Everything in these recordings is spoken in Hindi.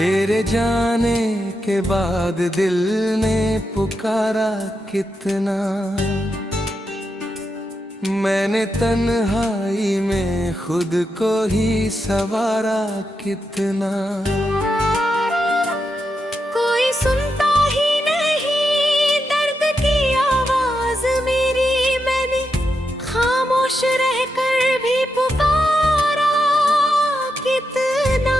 तेरे जाने के बाद दिल ने पुकारा कितना, मैंने तन्हाई में खुद को ही संवारा कितना। कोई सुनता ही नहीं दर्द की आवाज मेरी, मैंने खामोश रहकर भी पुकारा कितना।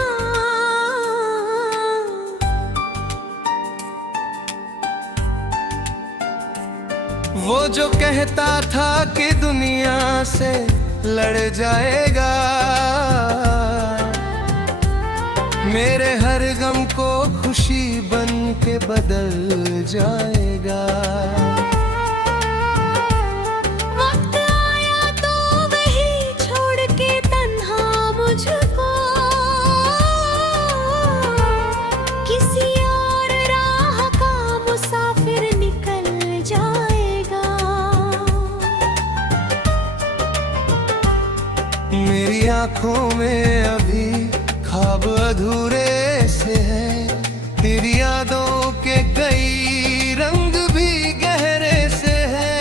वो जो कहता था कि दुनिया से लड़ जाएगा, मेरे हर गम को खुशी बन के बदल जाएगा। वक्त आया तो वही छोड़ के तन्हा मुझको, किसी और राह का मुसाफिर निकल जाएगा। मेरी आंखों में अभी ख्वाब अधूरे से हैं, तेरी यादों के कई रंग भी गहरे से हैं।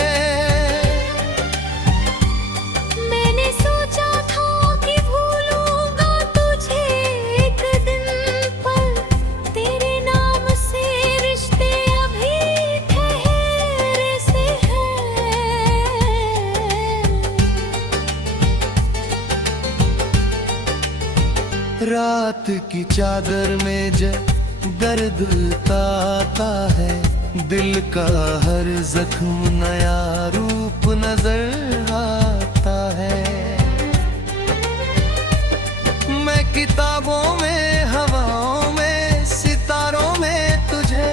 मैंने सोचा था कि भूलूंगा तुझे एक दिन, पर तेरे नाम से रिश्ते अभी ठहरे से हैं। रात की चादर में जब दर्द आता है, दिल का हर जख्म नया रूप नजर आता है। मैं किताबों में, हवाओं में, सितारों में तुझे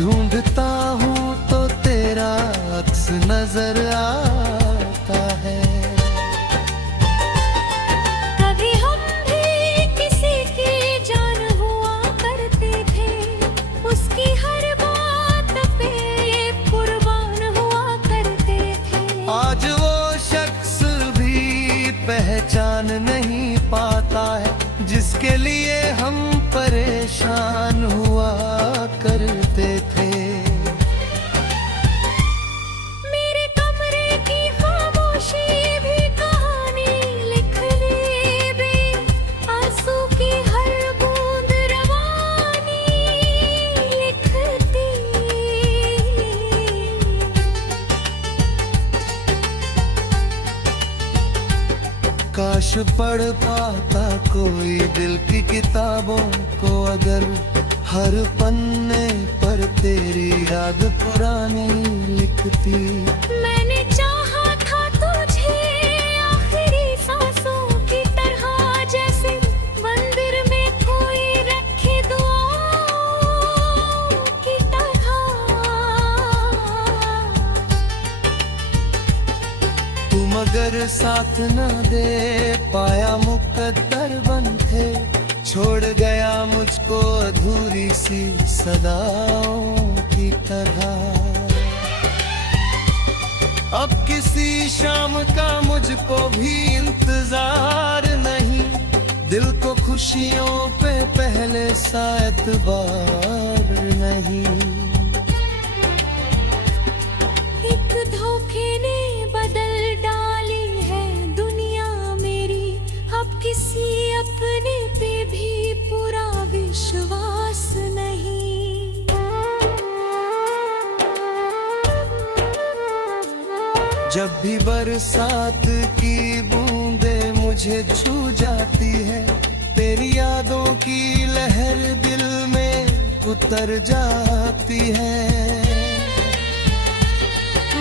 ढूंढता हूँ तो तेरा अक्स नजर आता है। कभी हम भी किसी की जान हुआ करते थे, उसकी हर बात पे कुर्बान हुआ करते थे। आज वो शख्स भी पहचान नहीं पाता है, जिसके लिए हम परेशान हुआ करते थे। मेरे कमरे की खामोशी भी कहानी लिख ले बे, आंसू की हर बूंद रवानी लिखती। काश पढ़ पाता कोई दिल की किताबों को, अगर हर पन्ने पर तेरी याद पुरानी लिखती। मैंने चाहा था तुझे आखिरी सांसों की तरह, जैसे मंदिर में कोई रखे दुआओं की तरह। तुम अगर साथ न दे पाया मुकद्दर बन के, छोड़ गया मुझको अधूरी सी सदाओं की तरह। अब किसी शाम का मुझको भी इंतजार नहीं, दिल को खुशियों पे पहले सा एतबार नहीं। एक धोखे ने बदल डाली है दुनिया मेरी, अब किसी अपने पे भी पूरा विश्वास नहीं। जब भी बरसात की बूंदें मुझे छू जाती है, तेरी यादों की लहर दिल में उतर जाती है।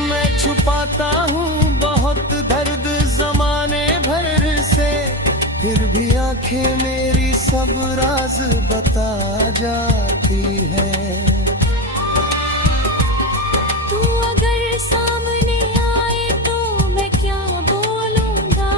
मैं छुपाता हूँ बहुत दर्द जमाने भर से, फिर भी आंखें मेरी सब राज बता जाती है। तू अगर सामने आए तो मैं क्या बोलूंगा,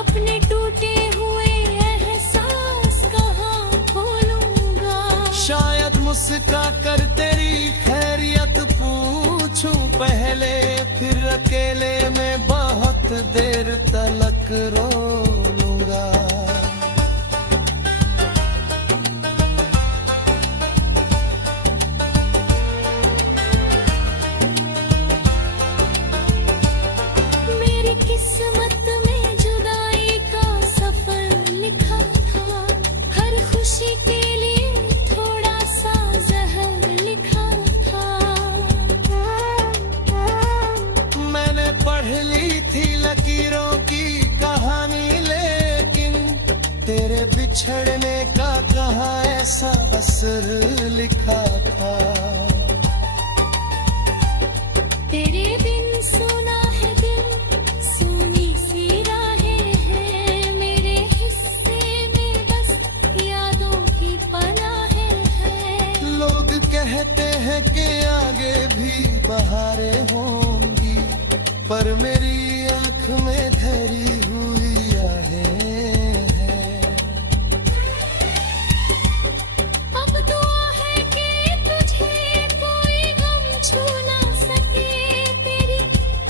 अपने टूटे हुए एहसास कहाँ खोलूंगा। शायद मुस्का कर तेरी खैरियत पूछूं पहले, फिर अकेले में बहुत देर तलक रो लूंगा। बिछड़ने का कहाँ ऐसा असर लिखा था। तेरे बिन सुना है दिल, सुनी सी राहें हैं, मेरे हिस्से में बस यादों की पनाहें हैं। लोग कहते हैं कि आगे भी बहारें होंगी, पर मेरी आँख में ठहरी हुई आहें हैं। अब दुआ है कि तुझे कोई गम छू ना सके, तेरी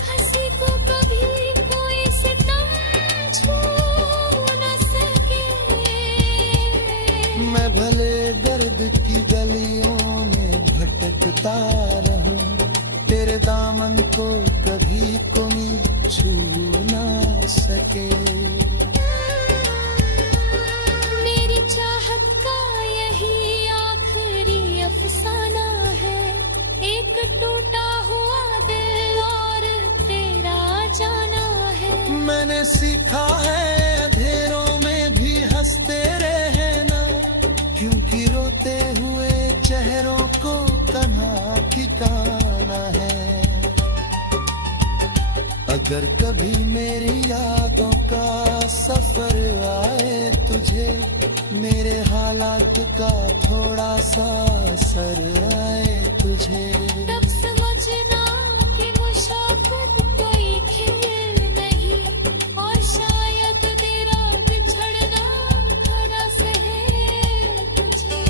हंसी को कभी कोई सितम छू ना सके। मैं भले दर्द की गलियों में भटकता रहूं, तेरे दामन को कभी कोई छू ना सके। मेरी चाहत का यही आखिरी अफसाना है, एक टूटा हुआ दिल और तेरा जाना है। मैंने सीखा है अंधेरों में भी हंसते रहना, क्योंकि रोते हुए चेहरों को कहाँ ठिकाना है। अगर कभी मेरी यादों का सफर आए तुझे, मेरे हालात का थोड़ा सा असर आए तुझे, तब समझना कि मुशाफत कोई खेल नहीं, और शायद तेरा बिछड़ना खड़ा सहे तुझे।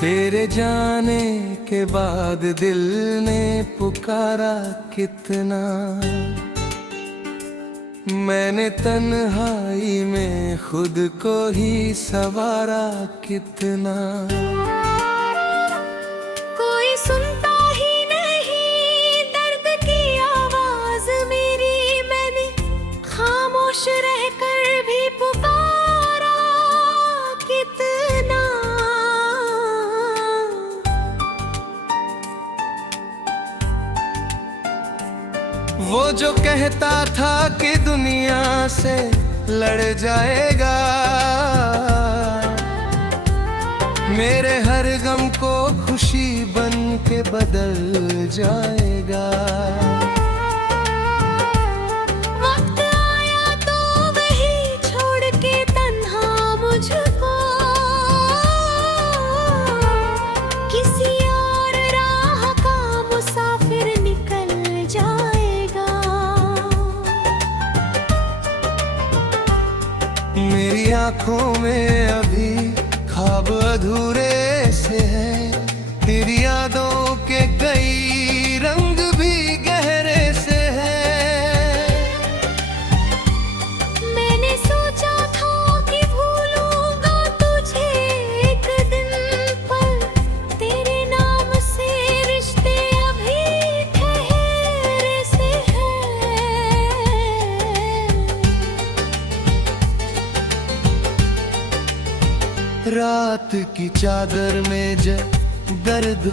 तेरे जाने के बाद दिल ने पुकारा कितना, मैंने तन्हाई में खुद को ही संवारा कितना। कोई सुनता ही नहीं दर्द की आवाज मेरी, मैंने खामोश रहकर भी पुकारा कितना। वो जो कहता था कि दुनिया से लड़ जाएगा, मेरे हर गम को खुशी बन के बदल जाएगा। वक्त आया तो वही छोड़ के तन्हा मुझको, किसी और राह का मुसाफिर निकल जाएगा। मेरी आंखों में अभी ख्वाब अधूरे से हैं, तेरी यादों के कई रंग भी गहरे से हैं। मैंने सोचा था कि भूलूंगा तुझे एक दिन, पर तेरे नाम से रिश्ते अभी ठहरे से हैं। रात की चादर में जब दर्द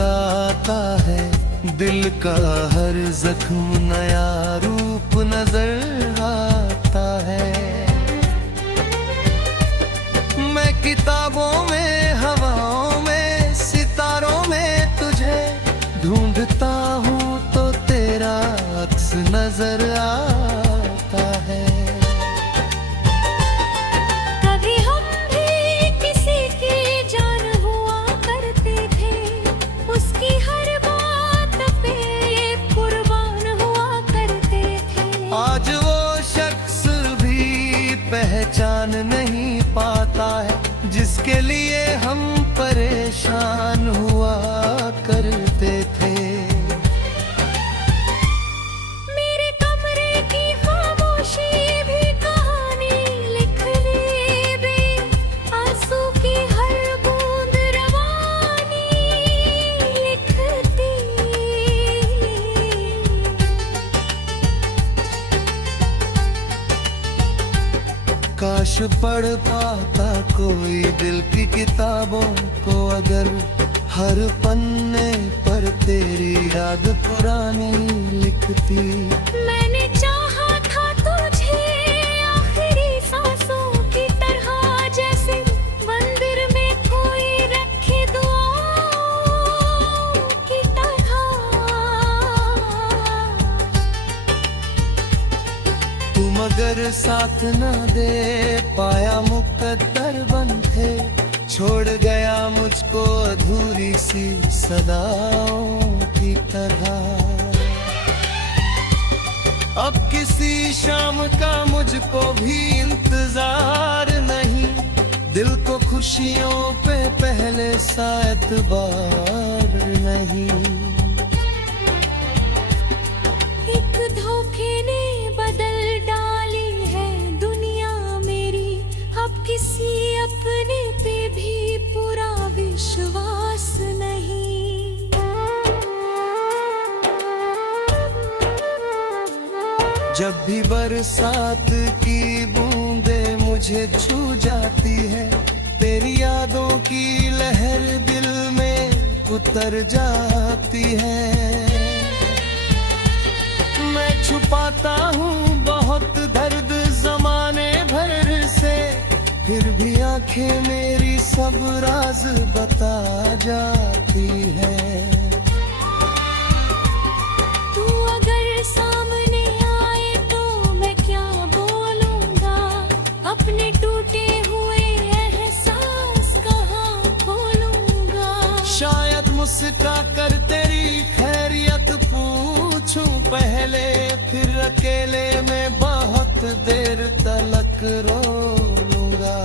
आता है, दिल का हर जख्म नया रूप नजर आता है। मैं किताबों में, हवाओं में, सितारों में तुझे ढूंढता हूँ तो तेरा अक्स नजर आता है। कभी हम भी किसी की जान हुआ करते थे, उसकी हर बात पे कुर्बान हुआ करते थे। आज वो शख्स भी पहचान नहीं पाता है, जिसके लिए हम परेशान हुआ करते थे। मेरे कमरे पढ़ पाता कोई दिल की किताबों को अगर हर पन्ने पर तेरी याद पुरानी लिखती। मैंने चाहा था तुझे आखिरी सांसों की तरह, जैसे मंदिर में कोई रखे दुआओं की तरह। तुम अगर साथ न दे पाया मुकद्दर बन थे, छोड़ गया मुझको अधूरी सी सदाओं की तरह। अब किसी शाम का मुझको भी इंतजार नहीं, दिल को खुशियों पे पहले सा एतबार नहीं। एक धोखे ने बदल डाली है दुनिया मेरी, अब किसी अपने पे भी पूरा विश्वास नहीं। जब भी बरसात की बूंदें मुझे छू जाती है, तेरी यादों की लहर दिल में उतर जाती है। मैं छुपाता हूँ बहुत दर्द ज़माने भर से, फिर भी आंखें मेरी सब राज बता जाती है। तू अगर सामने आए तो मैं क्या बोलूँगा, अपने टूटे हुए एहसास कहाँ खोलूँगा। शायद मुस्कुरा कर तेरी खैरियत पूछूं पहले, फिर अकेले में बहुत देर तलक रो लूंगा।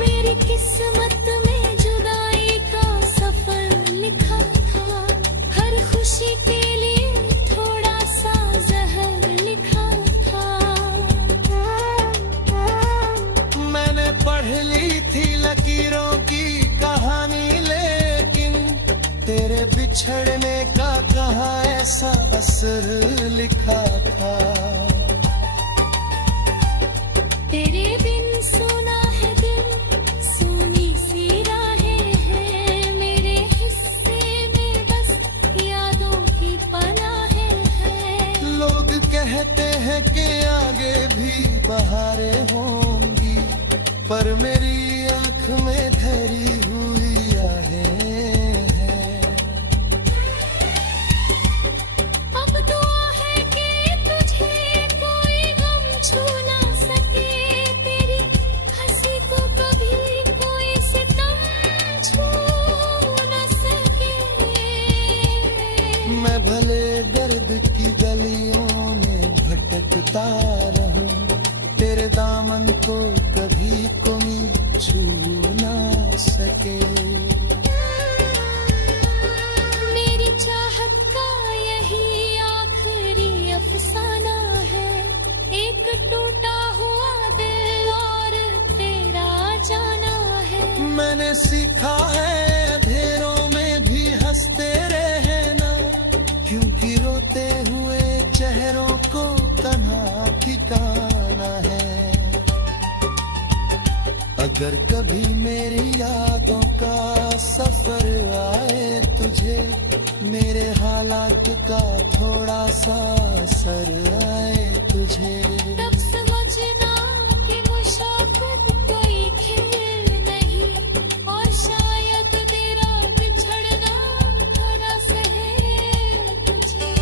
मेरी किस्मत में जुदाई का सफर लिखा था, हर खुशी के लिए थोड़ा सा जहर लिखा था। मैंने पढ़ ली थी लकीरों की कहानी, लेकिन तेरे बिछड़ने का कहाँ ऐसा असर लिखा था। तेरे बिन सुना है दिल, सुनी सी राहें हैं, मेरे हिस्से में बस यादों की पनाहें हैं। लोग कहते हैं कि आगे भी बहारें होंगी, पर मेरी आँख में ठहरी हुई आहें हैं। अब दुआ है कि तुझे कोई गम छू ना सके, तेरी हंसी को कभी कोई सितम छू ना सके। मैं भले दर्द की गलियों में भटकता रहूं, तेरे दामन को कभी कोई छू ना सके। मेरी चाहत का यही आखिरी अफसाना है, एक टूटा हुआ दिल और तेरा जाना है। मैंने सीखा है अंधेरों में भी हंसते रहना, क्योंकि रोते हुए चेहरों को तन्हा ठिकाना है। अगर कभी मेरी यादों का सफर आए तुझे, मेरे हालात का थोड़ा सा असर आए तुझे, तब समझना कि वो शौकत कोई खेल नहीं, और शायद तेरा बिछड़ना थोड़ा सहे तुझे।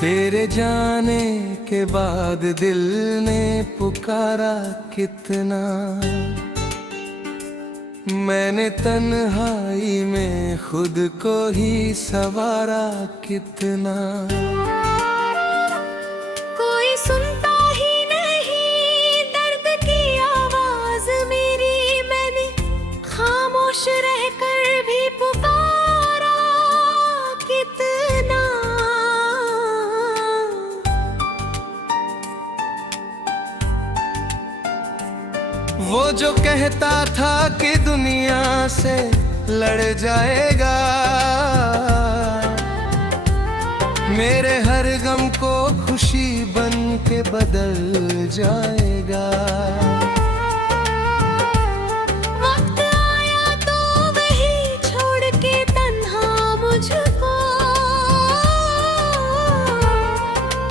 तेरे जाने के बाद दिल ने पुकारा कितना, मैंने तन्हाई में खुद को ही संवारा कितना। कोई सुनता ही नहीं दर्द की आवाज मेरी, मैंने खामोश रहकर भी पुकारा कितना। वो जो कहता था कि दुनिया से लड़ जाएगा, मेरे हर गम को खुशी बन के बदल जाएगा। वक्त आया तो वही छोड़ के तन्हा मुझको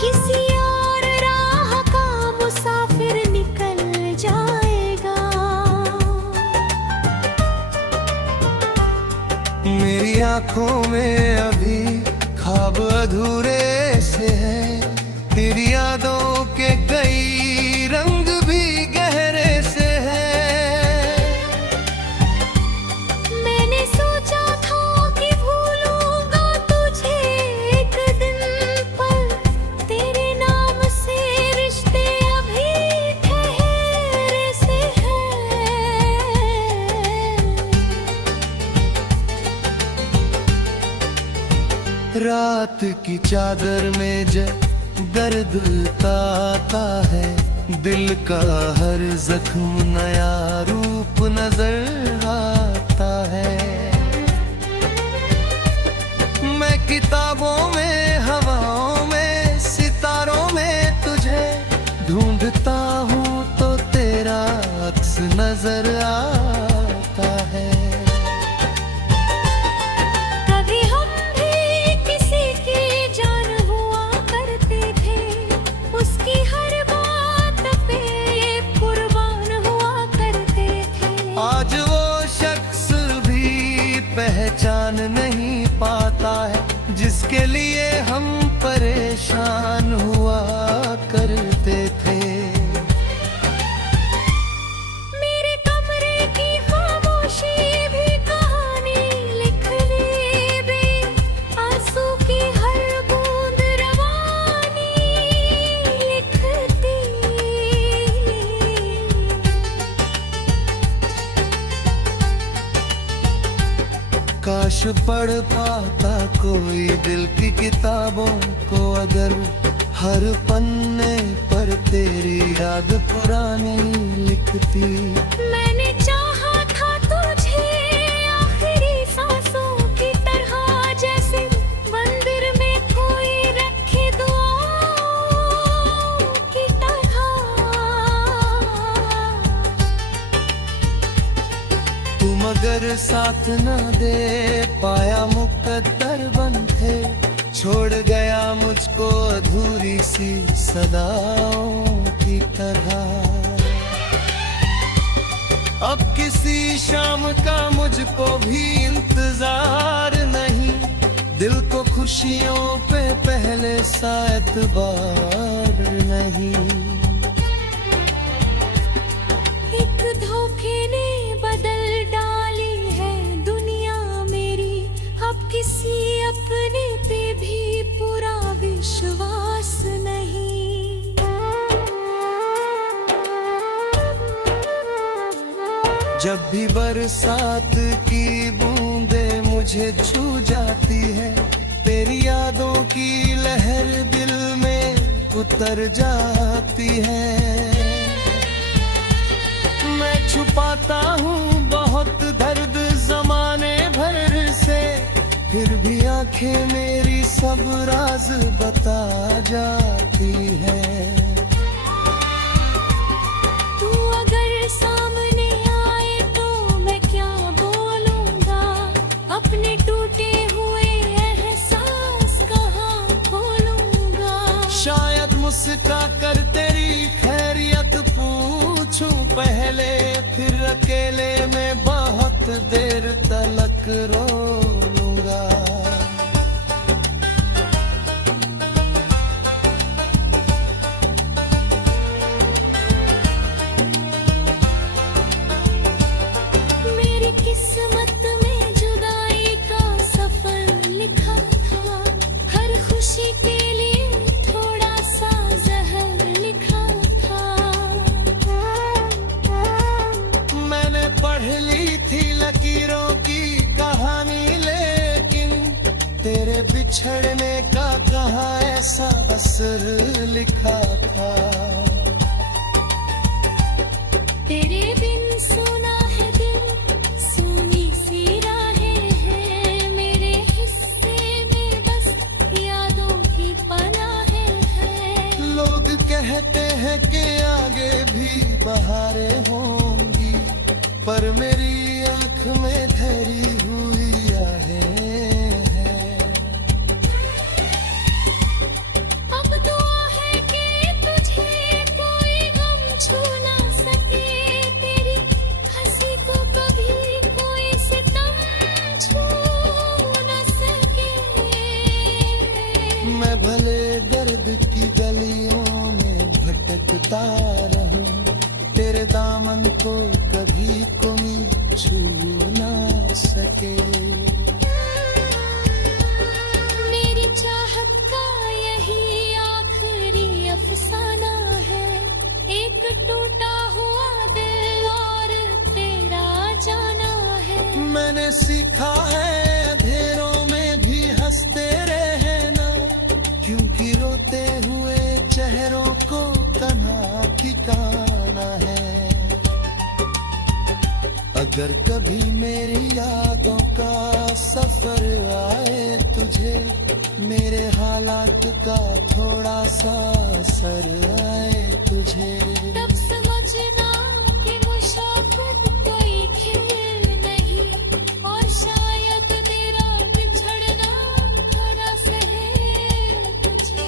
किसी और राह का मुसाफिर निकल जाएगा। मेरी आंखों में अभी ख्वाब अधूरे से हैं, तेरी यादों के कई रंग भी गहरे से हैं। मैंने सोचा था कि भूलूंगा तुझे एक दिन, पर तेरे नाम से रिश्ते अभी ठहरे से हैं। रात की चादर में जब दर्द आता है, दिल का हर जख्म नया रूप नजर आता है। मैं किताबों में, हवाओं में, सितारों में तुझे ढूंढता हूँ तो तेरा अक्स नजर आता है। कभी हम भी किसी की जान हुआ करते थे, उसकी हर बात पे कुर्बान हुआ करते थे। आज वो शख्स भी पहचान नहीं पाता है, जिसके लिए हम परेशान हुआ करते थे। मेरे कमरे की खामोशी भी कहानी लिख ले बे, आंसू की हर बूंद रवानी लिखती। काश पढ़ पाता कोई दिल की किताबों को, अगर हर पन्ने पर तेरी याद पुरानी लिखती। मैंने चाहा था तुझे आखिरी सांसों की तरह, जैसे मंदिर में कोई रखे दुआओं की तरह। तुम अगर साथ न दे पाया मुकद्दर बन थे, छोड़ गया मुझको अधूरी सी सदाओं की तरह। अब किसी शाम का मुझको भी इंतजार नहीं, दिल को खुशियों पे पहले सा एतबार नहीं। एक धोखे ने बदल डाली है दुनिया मेरी, अब किसी अपने पे भी पूरा विश्वास नहीं। जब भी बरसात की बूंदे मुझे छू जाती है, तेरी यादों की लहर दिल में उतर जाती है। मैं छुपाता हूँ बहुत दर्द जमाने भर से, फिर भी आंखें मेरी सब राज बता जाती है। तू अगर सामने आए तो मैं क्या बोलूंगा, अपने टूटे हुए एहसास कहाँ खोलूंगा। शायद मुस्कुरा कर तेरी खैरियत पूछूं पहले, फिर अकेले में बहुत देर तलक रो लूंगा। मेरी कहते हैं कि आगे भी बहारें होंगी, पर मेरी आंख में ठहरी हुई आहें हैं। अब दुआ है कि तुझे कोई गम छू ना सके, तेरी हंसी को कभी कोई सितम छू ना सके। मैं भले दर्द की गलियों में भटकता रहूं, तेरे दामन को कभी कोई छू ना सके। मेरी चाहत का यही आखिरी अफसाना है, एक टूटा हुआ दिल और तेरा जाना है। मैंने सीखा है अंधेरों में भी हंसते रहना, क्योंकि रोते हुए चेहरों को कन्हा ठिकाना है। अगर कभी मेरी यादों का सफर आए तुझे, मेरे हालात का थोड़ा सा असर आए तुझे, तब समझना कि मुशाफिक कोई खेल नहीं, और शायद तेरा बिछड़ना थोड़ा सहे तुझे।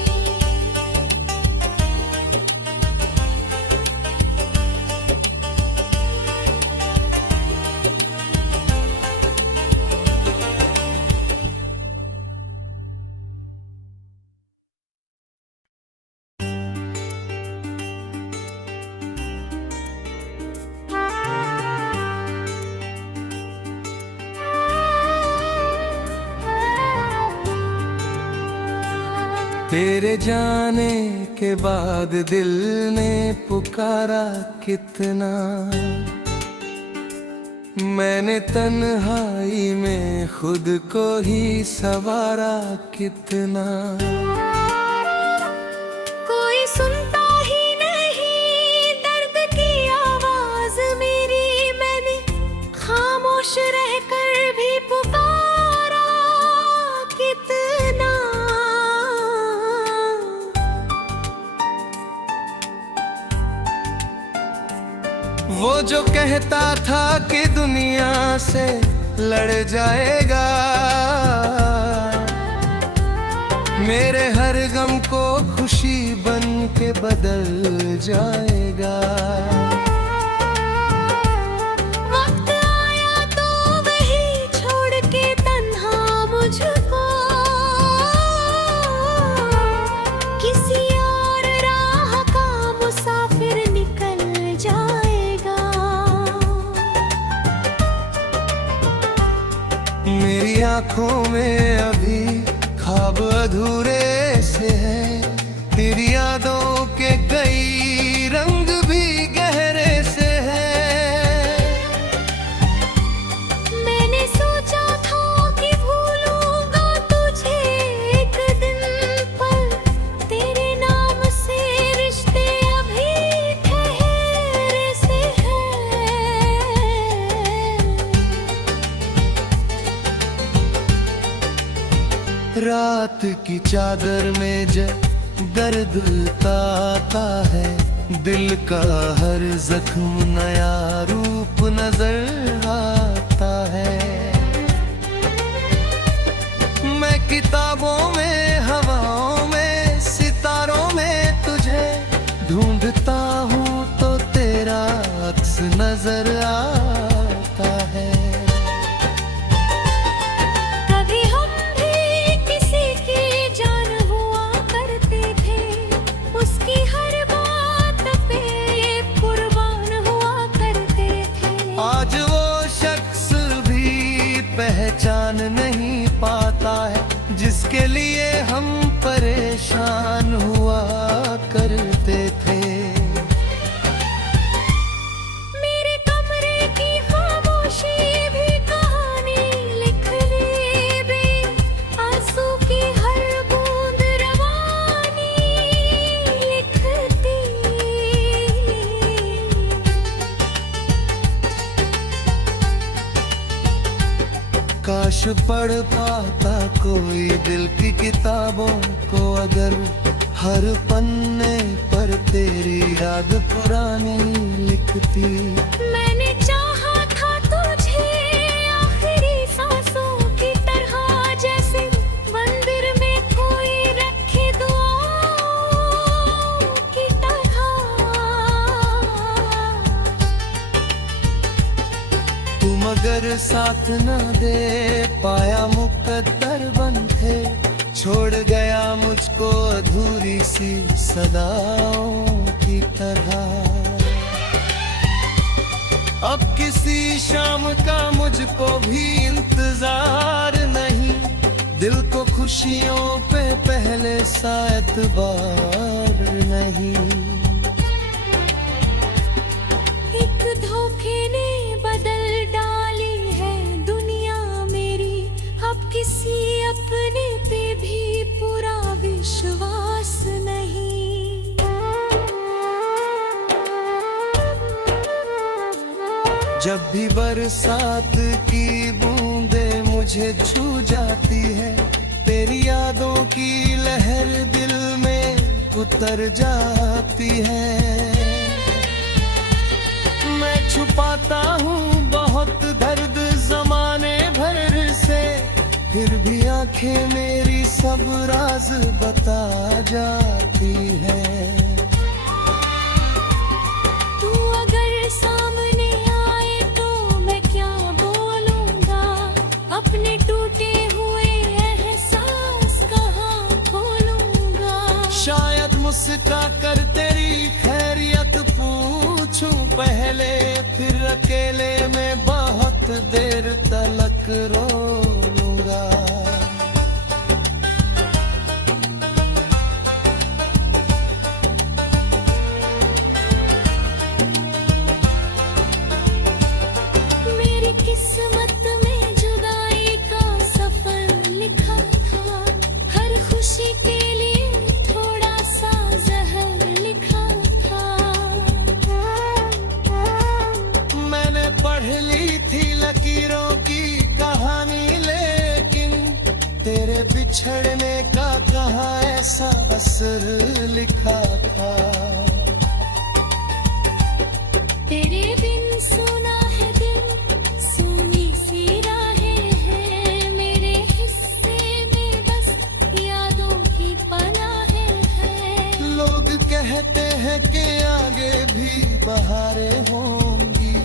तेरे जाने के बाद दिल ने पुकारा कितना, मैंने तन्हाई में खुद को ही संवारा कितना। कोई सुनता ही नहीं दर्द की आवाज मेरी, मैंने खामोश रहकर भी पुकारा कितना। वो जो कहता था कि दुनिया से लड़ जाएगा, मेरे हर गम को खुशी बन के बदल जाएगा। वक्त आया तो वही छोड़ के तन्हा मुझको, किसी और राह का मुसाफिर निकल जाएगा। मेरी आंखों में अभी ख्वाब अधूरे से हैं, तेरी यादों के कई रंग भी गहरे से हैं। मैंने सोचा था कि भूलूंगा तुझे एक दिन, पर तेरे नाम से रिश्ते अभी ठहरे से हैं। रात की चादर में जब दर्द आता है, दिल का हर जख्म नया रूप नजर आता है। मैं किताबों में, हवाओं में, सितारों में तुझे ढूंढता हूँ तो तेरा अक्स नजर आता है। कभी हम भी किसी की जान हुआ करते थे, उसकी हर बात पे कुर्बान हुआ करते थे। आज वो शख्स भी पहचान नहीं पाता है, जिसके लिए हम परेशान हुआ करते थे। मेरे कमरे की खामोशी भी कहानी लिख ले बे, आंसू की हर बूंद रवानी लिखती। काश पढ़ पाता कोई दिल की किताबों को, अगर हर पन्ने पर तेरी याद पुरानी लिखती। मैंने चाहा था तुझे आखिरी सांसों की तरह, जैसे मंदिर में कोई रखे दुआओं की तरह। तुम अगर साथ न दे पाया मुकद्दर बन थे, छोड़ गया मुझको अधूरी सी सदाओं की तरह। अब किसी शाम का मुझको भी इंतजार नहीं, दिल को खुशियों पे पहले सा एतबार नहीं। एक धोखे ने बदल डाली है दुनिया मेरी, अब किसी अपने पे भी पूरा विश्वास नहीं। जब भी बरसात की बूंदे मुझे छू जाती है, तेरी यादों की लहर दिल में उतर जाती है। मैं छुपाता हूँ बहुत दर्द जमाने भर से, फिर भी आंखें मेरी सब राज बता जाती है। तू अगर सामने आए तो मैं क्या बोलूंगा, अपने टूटे हुए एहसास कहाँ खोलूंगा। शायद मुस्कुरा कर तेरी खैरियत पूछूं पहले, फिर अकेले में बहुत देर तलक रो लूंगा। मेरी किस्मत में जुदाई का सफर लिखा था, हर खुशी के लिए थोड़ा सा जहर लिखा था। मैंने पढ़ ली थी लकीरों की कहानी, लेकिन तेरे बिछड़ने का कहाँ ऐसा असर लिखा था। तेरे बिन सुना है दिल, सुनी सी राहें हैं, मेरे हिस्से में बस यादों की पनाहें हैं। लोग कहते हैं कि आगे भी बहारें होंगी,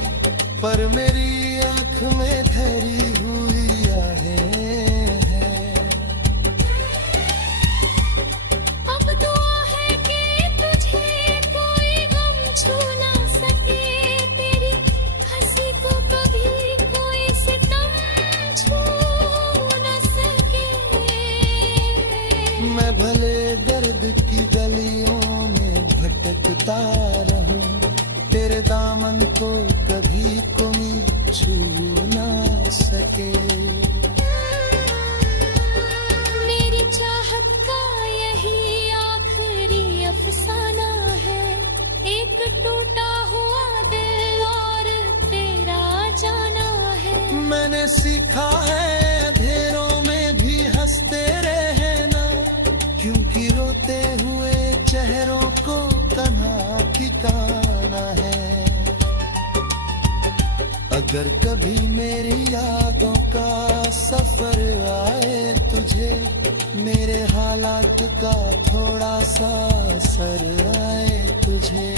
पर मेरी आँख में ठहरी हुई आहें हैं। अब दुआ है कि तुझे कोई गम छू ना सके, तेरी हंसी को कभी कोई सितम छू ना सके। मैं भले दर्द की गलियों में भटकता रहूं, तेरे दामन को कभी कोई छू ना सके। मेरी चाहत का यही आखिरी अफसाना है, एक टूटा हुआ दिल और तेरा जाना है। मैंने सीखा है अंधेरों में भी हंसते रहना, क्योंकि रोते हुए चेहरों को कहाँ ठिकाना है। अगर कभी मेरी यादों का सफर आए तुझे, मेरे हालात का थोड़ा सा असर आए तुझे,